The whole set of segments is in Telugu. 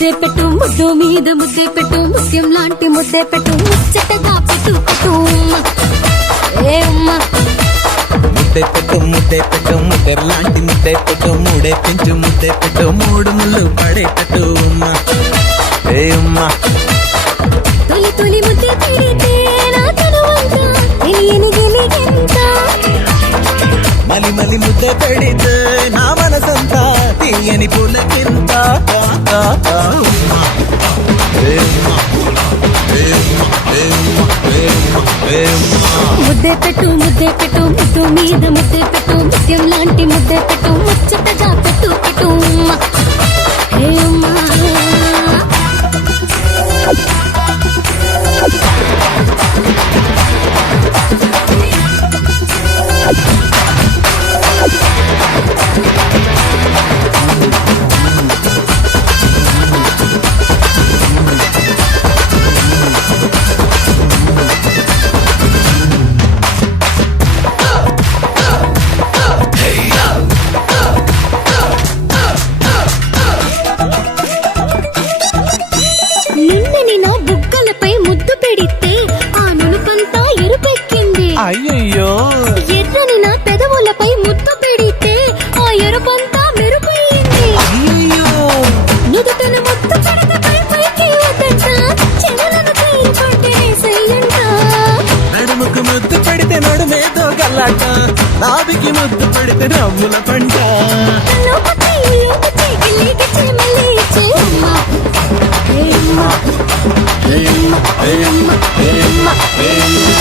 ముద్దే పెట్టు ముద్దు మీద ముద్దే పెట్టు ముత్యం లాంటి ముద్దే పెట్టు ముచ్చటగా పెట్టు పెట్టు ముద్దే పెట్టు ముద్దెర్లాంటి ముద్దే పెట్టు మూడే పెంచు ముద్దే పెట్టు మూడు ముళ్ళు పడే పెట్టు ఉమ్మా ఏ ఉమ్మా తొలి తొలి ముద్దే పెడితే నా తనువంతా తెలియని గిలిగింత మలి మలి ముద్దే పెడితే నా మనసంతా తీయని పులకింత ఉమ్మా ఏ ఉమ్మా ఏ ఉమ్మా ఏ ఉమ్మా ఏ ఉమ్మా ఏ ఉమ్మా ముద్దే పెట్టు ముద్దు మీద ముద్దే పెట్టు ముత్యం లాంటి ముద్దే పెట్టు ముచ్చటగా పెట్టు పెట్టు హే అమ్మా నిన్నని నా బుగ్గలపై ముద్దు పెడితే ఆ నునుపంతా ఎరుపెక్కింది అయ్యయ్యో ఎర్రని నా పెదవులపై ముద్దు పెడితే ఆ ఎరుపంతా మెరుపయింది అయ్యయ్యో నుదుటన ముద్దు పెడితే పైకి వద్దంట చెవులను పట్టే సయ్యంట నడుముకు ముద్దు పెడితే నడుమేదో గల్లాట నాభికి ముద్దు పెడితే నవ్వుల పంట లోపకి గిల్లిగిచ్చే మళ్ళీ ఇచ్చే అమ్మా హే అమ్మా హే అమ్మా హే అమ్మా హే అమ్మా హే అమ్మా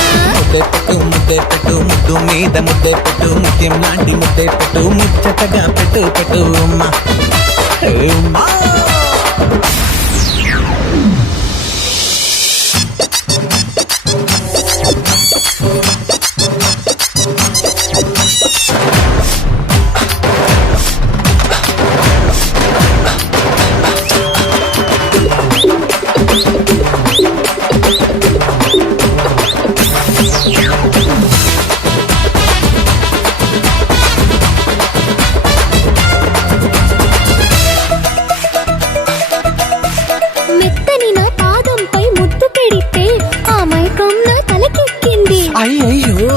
ముద్దే పెట్టు ముద్దు మీద ముద్దే పెట్టు ముత్యం లాంటి ముద్దే పెట్టు ముచ్చటగా పెట్టు పెట్టు ఉమ్మా ఏ ఉమ్మా మెత్తని నా పాదంపై ముద్దు పెడితే ఆ మైకం నా తలకెక్కింది అయ్యయ్యో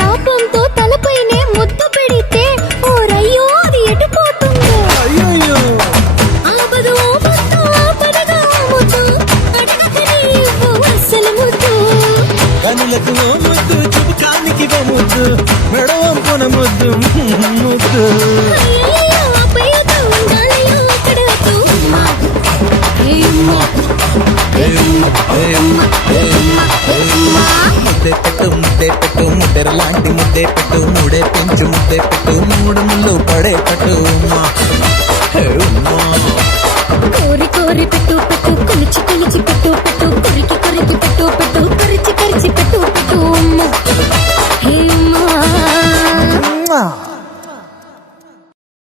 తాపంతో తలపైనే ముద్దు పెడితే ఓ రయ్యో అది ఎటుపోతుందో అయ్యయ్యో ఆపదు ముద్దు ఆపదగా ముద్దు అడగకనే ఇవ్వు అస్సలు ముద్దు కనులకు ఓ ముద్దు చుబుకానికి ఓ ముద్దు మెడవంపున ముద్దు ముద్దు అయ్యయ్యో ఆపయ్యతో ఉండాలయ్యో అక్కడ వద్దు అమ్మా హే అమ్మా హే అమ్మా హే అమ్మా హే అమ్మా హే అమ్మా ముద్దే పెట్టు ముద్దెర్లాంటి ముద్దే పెట్టు మూడే పెంచు ముద్దే పెట్టు మూడు ముళ్ళు పడే పెట్టు ఉమ్మా ఏ ఉమ్మా